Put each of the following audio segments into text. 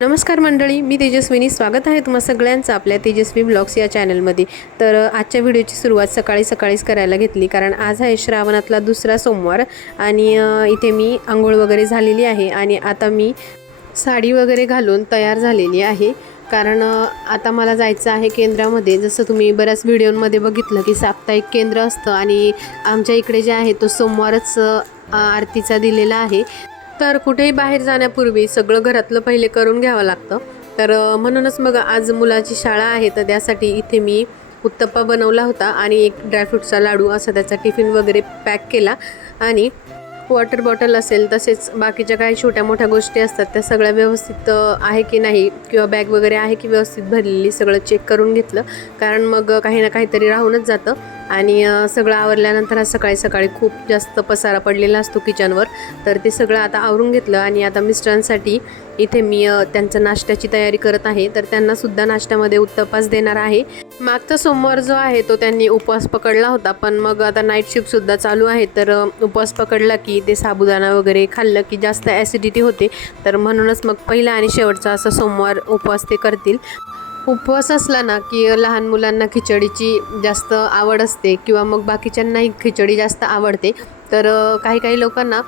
नमस्कार मंडळी मी तेजस्विनी. स्वागत आहे तुम्हा सगळ्यांचं आपल्या तेजस्वी ब्लॉग्स या चॅनलमध्ये. तर आजच्या व्हिडिओची सुरुवात सकाळी सकाळीच करायला घेतली कारण आज आहे श्रावणातला दुसरा सोमवार आणि इथे मी आंघोळ वगैरे झालेली आहे आणि आता मी साडी वगैरे घालून तयार झालेली आहे. कारण आता मला जायचं आहे केंद्रामध्ये. जसं तुम्ही बऱ्याच व्हिडिओमध्ये बघितलं की साप्ताहिक केंद्र असतं आणि आमच्या इकडे जे आहे तो सोमवारच आरतीचा दिलेला आहे. तर कुठेही बाहेर जाण्यापूर्वी सगळं घरातलं पहिले करून घ्यावं लागतं. तर म्हणूनच मग आज मुलाची शाळा आहे तर त्यासाठी इथे मी उत्तप्पा बनवला होता आणि एक ड्रायफ्रूटचा लाडू असा त्याचा टिफिन वगैरे पॅक केला. आणि वॉटर बॉटल असेल तसेच बाकीच्या काही छोट्या मोठ्या गोष्टी असतात त्या सगळ्या व्यवस्थित आहे की नाही किंवा बॅग वगैरे आहे की व्यवस्थित भरलेली सगळं चेक करून घेतलं. कारण मग काही ना काहीतरी राहूनच जातं. आणि सगळं आवरल्यानंतर आज सकाळी सकाळी खूप जास्त पसारा पडलेला असतो किचनवर. तर ते सगळं आता आवरून घेतलं आणि आता मिस्टरांसाठी इथे मी त्यांचं नाश्त्याची तयारी करत आहे. तर त्यांना सुद्धा नाश्त्यामध्ये उत्तपास देणार आहे. मागचा सोमवार जो आहे तो त्यांनी उपवास पकडला होता. पण मग आता नाईट शिफ्टसुद्धा चालू आहे. तर उपवास पकडला की ते साबुदाणा वगैरे खाल्लं की जास्त ॲसिडिटी होते. तर म्हणूनच मग पहिला आणि शेवटचा असा सोमवार उपवास ते करतील. उपवास असला ना की लहान मुलांना खिचडीची जास्त आवड असते किंवा मग बाकीच्यांनाही खिचडी जास्त आवडते तर काही काही लोकांना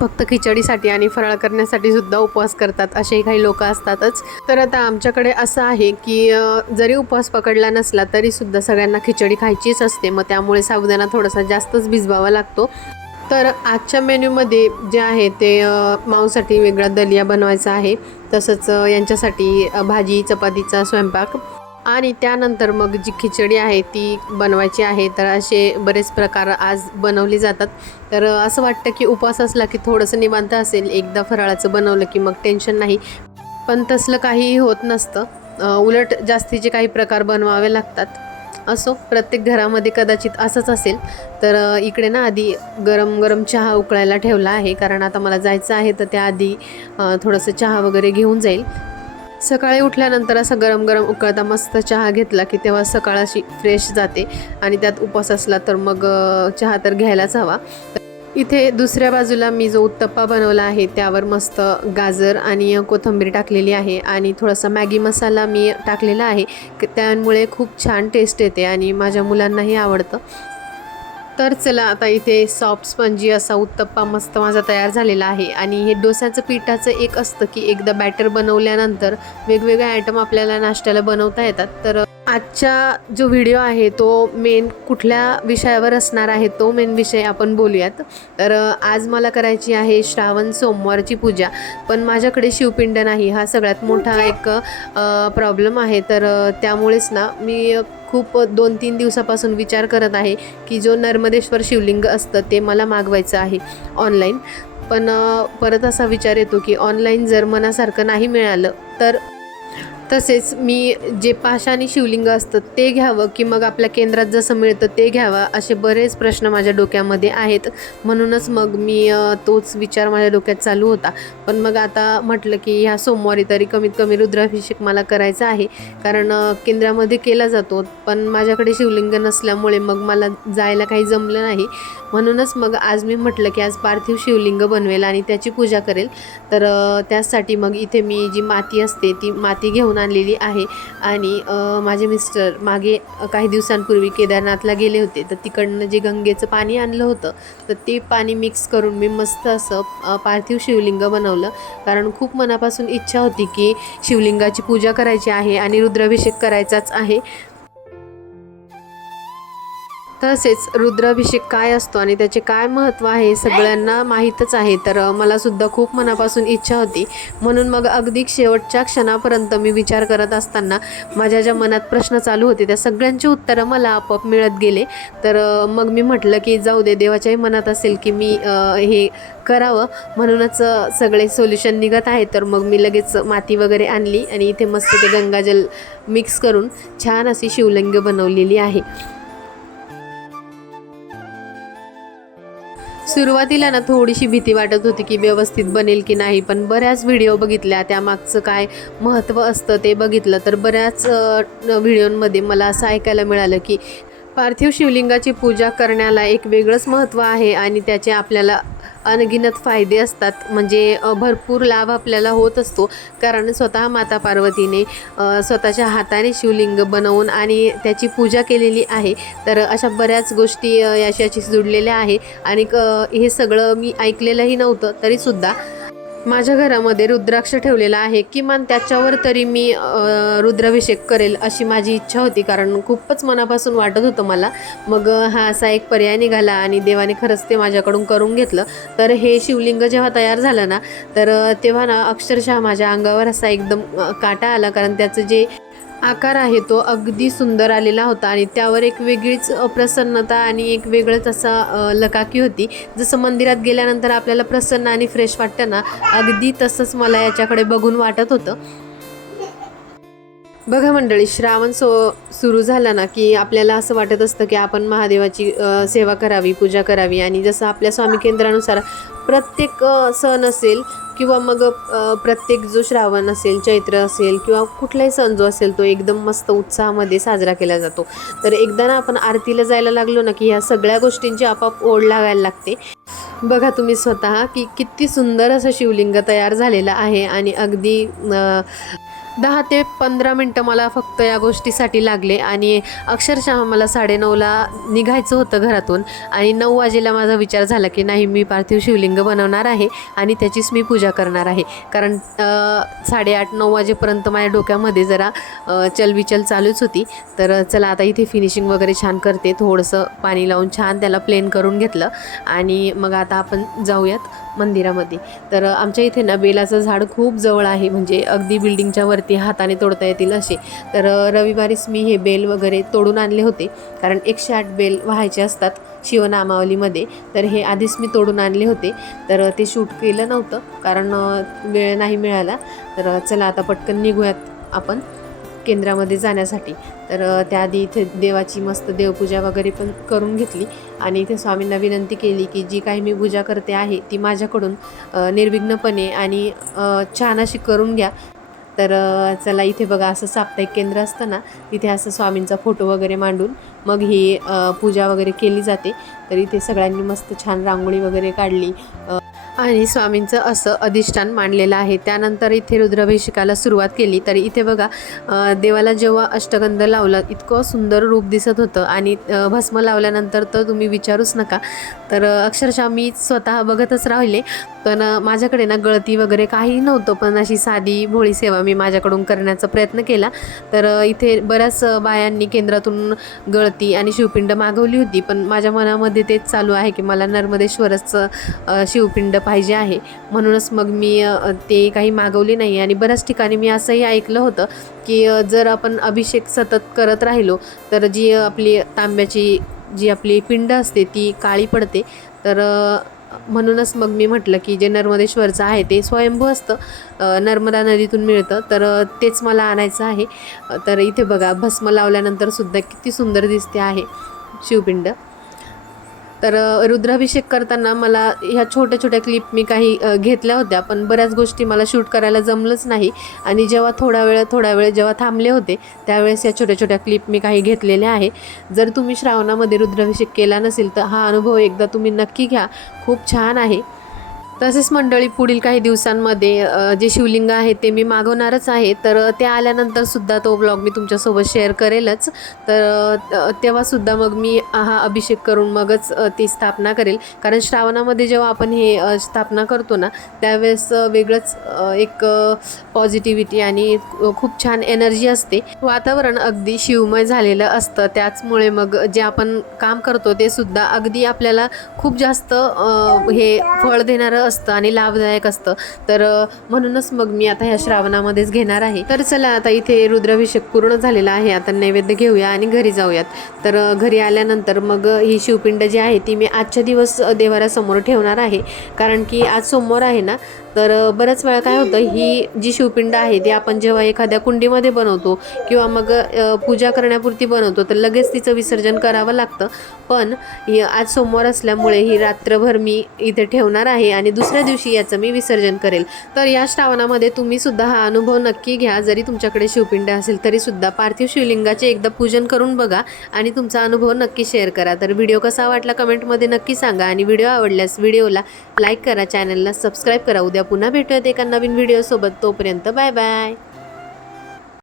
फक्त खिचडीसाठी आणि फराळ करण्यासाठी सुद्धा उपवास करतात असेही काही लोक असतातच. तर आता आमच्याकडे असं आहे की जरी उपवास पकडला नसला तरी सुद्धा सगळ्यांना खिचडी खायचीच असते मग त्यामुळे साबुदाणा थोडासा जास्तच भिजवावा लागतो. तर आजच्या मेन्यूमध्ये जे आहे ते माऊसाठी वेगळा दलिया बनवायचा आहे. तसंच यांच्यासाठी भाजी चपातीचा स्वयंपाक. आणि त्यानंतर मग जी खिचडी आहे ती बनवायची आहे. तर असे बरेच प्रकार आज बनवले जातात. तर असं वाटतं की उपवास असला की थोडंसं निवांत असेल. एकदा फराळाचं बनवलं की मग टेन्शन नाही. पण तसलं काहीही होत नसतं. उलट जास्तीचे काही प्रकार बनवावे लागतात. असो प्रत्येक घरामध्ये कदाचित असंच असेल. तर इकडे ना आधी गरम गरम चहा उकळायला ठेवला आहे. कारण आता मला जायचं आहे तर त्याआधी थोडंसं चहा वगैरे घेऊन जाईल. सकाळी उठल्यानंतर असा गरम गरम उकळता मस्त चहा घेतला की तेव्हा सकाळ अशी फ्रेश जाते. आणि त्यात उपवास असला तर मग चहा तर घ्यायलाच हवा. इथे दुसऱ्या बाजूला मी जो उत्तप्पा बनवला आहे त्यावर मस्त गाजर आणि कोथिंबीर टाकलेली आहे आणि थोडासा मॅगी मसाला मी टाकलेला आहे. त्यामुळे खूप छान टेस्ट येते आणि माझ्या मुलांनाही आवडतं. तर चला आता इथे सॉफ्ट स्पंजी असा उत्तप्पा मस्त माझा तयार झालेला आहे आणि हे डोस्याचं पिठाचं एक असतं की एकदा बॅटर बनवल्यानंतर वेगवेगळे आयटम आपल्याला नाश्त्याला बनवता येतात. तर आजचा जो व्हिडिओ आहे तो मेन कुठल्या विषयावर असणार आहे तो मेन विषय आपण बोलूयात. तर आज मला करायची आहे श्रावण सोमवारची पूजा. पण माझ्याकडे शिवपिंड नाही हा सगळ्यात मोठा एक प्रॉब्लेम आहे. तर त्यामुळेच ना मी खूप दोन तीन दिवसापासून विचार करत आहे की जो नर्मदेश्वर शिवलिंग असतं ते मला मागवायचं आहे ऑनलाईन पण परत असा विचार येतो की ऑनलाईन जर मनासारखं नाही मिळालं तर तसेच मी जे पाषाणी शिवलिंग असतं ते घ्यावं की मग आपल्या केंद्रात जसं मिळतं ते घ्यावं असे बरेच प्रश्न माझ्या डोक्यामध्ये आहेत. म्हणूनच मग मी तोच विचार माझ्या डोक्यात चालू होता. पण मग आता म्हटलं की ह्या सोमवारी तरी कमीत कमी रुद्राभिषेक मला करायचा आहे. कारण केंद्रामध्ये केला जातो. पण माझ्याकडे शिवलिंग नसल्यामुळे मग मला जायला काही जमलं नाही. म्हणूनच मग आज मी म्हटलं की आज पार्थिव शिवलिंग बनवेल आणि त्याची पूजा करेल. तर त्याचसाठी त्यासाठी मग इथे मी जी माती असते ती माती घेऊन आणलेली आहे. आणि माझे मिस्टर मागे काही दिवसांपूर्वी केदारनाथला गेले होते. तर तिकडनं जे गंगेचं पाणी आणलं होतं तर ते पाणी मिक्स करून मी मस्त असं पार्थिव शिवलिंग बनवलं. कारण खूप मनापासून इच्छा होती की शिवलिंगाची पूजा करायची आहे आणि रुद्राभिषेक करायचाच आहे. तसेच रुद्राभिषेक काय असतो आणि त्याचे काय महत्त्व आहे सगळ्यांना माहीतच आहे. तर मला सुद्धा खूप मनापासून इच्छा होती. म्हणून मग अगदी शेवटच्या क्षणापर्यंत मी विचार करत असताना माझ्या ज्या मनात प्रश्न चालू होते त्या सगळ्यांची उत्तरं मला आपोआप मिळत गेले. तर मग मी म्हटलं की जाऊ दे देवाच्याही मनात असेल की मी हे करावं. म्हणूनच सगळे सोल्युशन निघत आहे. तर मग मी लगेच माती वगैरे आणली आणि इथे मस्त ते गंगाजल मिक्स करून छान अशी शिवलिंग बनवलेली आहे. सुरुवातीला ना थोडीशी भीती वाटत होती की व्यवस्थित बनेल की नाही पण बऱ्याच व्हिडिओ बघितल्या. त्यामागचं काय महत्त्व असतं ते बघितलं. तर बऱ्याच व्हिडिओंमध्ये मला असं ऐकायला मिळालं की पार्थिव शिवलिंगाची पूजा करण्याला एक वेगळंच महत्त्व आहे आणि त्याचे आपल्याला अनगिनत फायदे असतात. म्हणजे भरपूर लाभ आपल्याला होत असतो. कारण स्वतः माता पार्वतीने स्वतःच्या हाताने शिवलिंग बनवून आणि त्याची पूजा केलेली आहे. तर अशा बऱ्याच गोष्टी अ, याच्याशी जुडलेल्या आहे. आणि हे सगळं मी ऐकलेलंही नव्हतं. तरीसुद्धा माझ्या घरामध्ये रुद्राक्ष ठेवलेला आहे. किमान त्याच्यावर तरी मी रुद्राभिषेक करेल अशी माझी इच्छा होती. कारण खूपच मनापासून वाटत होतं मला. मग हा असा एक पर्याय निघाला आणि देवाने खरंच ते माझ्याकडून करून घेतलं. तर हे शिवलिंग जेव्हा तयार झालं ना तर तेव्हा ना अक्षरशः माझ्या अंगावर असा एकदम काटा आला. कारण त्याचं जे आकार आहे तो अगदी सुंदर आलेला होता आणि त्यावर एक वेगळीच प्रसन्नता आणि एक वेगळंच असा लकाकी होती. जसं मंदिरात गेल्यानंतर आपल्याला प्रसन्न आणि फ्रेश वाटतं ना अगदी तसंच मला याच्याकडे बघून वाटत होतं. बघा मंडळी श्रावण सो सुरू झाला ना की आपल्याला असं वाटत असतं की आपण महादेवाची सेवा करावी पूजा करावी. आणि जसं आपल्या स्वामी केंद्रानुसार प्रत्येक सण असेल किंवा मग प्रत्येक जो श्रावण असेल चैत्र असेल किंवा कुठलाही सण जो असेल तो एकदम मस्त उत्साहामध्ये साजरा केला जातो. तर एकदा ना आपण आरतीला जायला लागलो ना की ह्या सगळ्या गोष्टींची आपाप ओढ लागायला लागते. बघा तुम्ही स्वतः की किती सुंदर असं शिवलिंग तयार झालेलं आहे आणि अगदी दहा ते पंधरा मिनटं मला फक्त या गोष्टीसाठी लागले आणि अक्षरशः मला साडेनऊला निघायचं होतं घरातून आणि नऊ वाजेला माझा विचार झाला की नाही मी पार्थिव शिवलिंग बनवणार आहे आणि त्याचीच मी पूजा करणार आहे. कारण साडेआठ नऊ वाजेपर्यंत माझ्या डोक्यामध्ये जरा चलविचल चालूच होती. तर चला आता इथे फिनिशिंग वगैरे छान करते. थोडंसं पाणी लावून छान त्याला प्लेन करून घेतलं. आणि मग आता आपण जाऊयात. मंदिरामध्ये. तर आमच्या इथे ना बेलाचं झाड खूप जवळ आहे म्हणजे अगदी बिल्डिंगच्या वरती हाताने तोडता येतील असे. तर रविवारीच मी हे बेल वगैरे तोडून आणले होते कारण एकशे आठ बेल व्हायचे असतात शिवनामावलीमध्ये. तर हे आधीच मी तोडून आणले होते तर ते शूट केलं नव्हतं कारण वेळ नाही मिळाला. तर चला आता पटकन निघूयात आपण केंद्रामध्ये जाण्यासाठी. तर त्याआधी इथे देवाची मस्त देवपूजा वगैरे पण करून घेतली. आणि इथे स्वामींना विनंती केली की जी काही मी पूजा करते आहे ती माझ्याकडून निर्विघ्नपणे आणि छान अशी करून घ्या. तर चला इथे बघा असं साप्ताहिक केंद्र असतं ना तिथे असं स्वामींचा फोटो वगैरे मांडून मग ही पूजा वगैरे केली जाते. तर इथे सगळ्यांनी मस्त छान रांगोळी वगैरे काढली. आणि स्वामींचं असं अधिष्ठान मांडलेलं आहे. त्यानंतर इथे रुद्राभिषेकाला सुरुवात केली. तर इथे बघा देवाला जेव्हा अष्टगंध लावला इतकं सुंदर रूप दिसत होतं आणि भस्म लावल्यानंतर तर तुम्ही विचारूच नका. तर अक्षरशः मी स्वतः बघतच राहिले. पण माझ्याकडे ना गळती वगैरे काही नव्हतं पण अशी साधी भोळी सेवा मी माझ्याकडून करण्याचा प्रयत्न केला. तर इथे बऱ्याच बायांनी केंद्रातून गळती आणि शिवपिंड मागवली होती पण माझ्या मनामध्ये तेच चालू आहे की मला नर्मदेश्वरच शिवपिंड पाहिजे आहे. म्हणूनच मग मी ते काही मागवले नाही. आणि बऱ्याच ठिकाणी मी असंही ऐकलं होतं की जर आपण अभिषेक सतत करत राहिलो तर जी आपली तांब्याची जी आपली पिंड असते ती काळी पडते. तर म्हणूनच मग मी म्हटलं की जे नर्मदेश्वरचं आहे ते स्वयंभू असतं नर्मदा नदीतून मिळतं. तर तेच मला आणायचं आहे. तर इथे बघा भस्म लावल्यानंतर सुद्धा किती सुंदर दिसते आहे शिवपिंड. तर रुद्राभिषेक करताना मला ह्या छोट्या छोट्या क्लिप मी काही घेतल्या होत्या पण बऱ्याच गोष्टी मला शूट करायला जमलंच नाही. आणि जेव्हा थोडा वेळ थोडा वेळ जेव्हा थांबले होते त्यावेळेस या छोट्या छोट्या क्लिप मी काही घेतलेल्या आहे. जर तुम्ही श्रावणामध्ये रुद्राभिषेक केला नसेल तर हा अनुभव एकदा तुम्ही नक्की घ्या. खूप छान आहे. तसेच मंडळी पुढील काही दिवसांमध्ये जे शिवलिंग आहे ते मी मागवणारच आहे. तर ते आल्यानंतर सुद्धा तो ब्लॉग मी तुमच्यासोबत शेअर करेलच. तर तेव्हासुद्धा मग मी हा अभिषेक करून मगच ती स्थापना करेल. कारण श्रावणामध्ये जेव्हा आपण हे स्थापना करतो ना त्यावेळेस वेगळंच एक पॉझिटिव्हिटी आणि खूप छान एनर्जी असते. वातावरण अगदी शिवमय झालेलं असतं. त्याचमुळे मग जे आपण काम करतो ते सुद्धा अगदी आपल्याला खूप जास्त हे फळ देणारं असतं आणि लाभदायक असतं. तर म्हणूनच मग मी आता ह्या श्रावणामध्येच घेणार आहे. तर चला आता इथे रुद्राभिषेक पूर्ण झालेला आहे. आता नैवेद्य घेऊया आणि घरी जाऊयात. तर घरी आल्यानंतर मग ही शिवपिंड जी आहे ती मी आजच्या दिवस अ, देवाऱ्यासमोर ठेवणार आहे. कारण की आज सोमवार आहे ना तर बऱ्याच वेळा काय होतं ही जी शिवपिंड आहे ती आपण जेव्हा एखाद्या कुंडीमध्ये बनवतो किंवा मग पूजा करण्यापुरती बनवतो तर लगेच तिचं विसर्जन करावं लागतं. पण आज सोमवार असल्यामुळे ही रात्रभर मी इथे ठेवणार आहे आणि दुसऱ्या दिवशी याचं मी विसर्जन करेल. तर या श्रावणामध्ये तुम्ही सुद्धा हा अनुभव नक्की घ्या. जरी तुमच्याकडे शिवपिंड असेल तरी सुद्धा पार्थिव शिवलिंगाचे एकदा पूजन करून बघा आणि तुमचा अनुभव नक्की शेअर करा. तर व्हिडिओ कसा वाटला कमेंटमध्ये नक्की सांगा आणि व्हिडिओ आवडल्यास व्हिडिओला लाईक करा चॅनलला सबस्क्राईब करा. उद्या पुन्हा भेटूयात एका नवीन व्हिडिओसोबत. तोपर्यंत बाय बाय.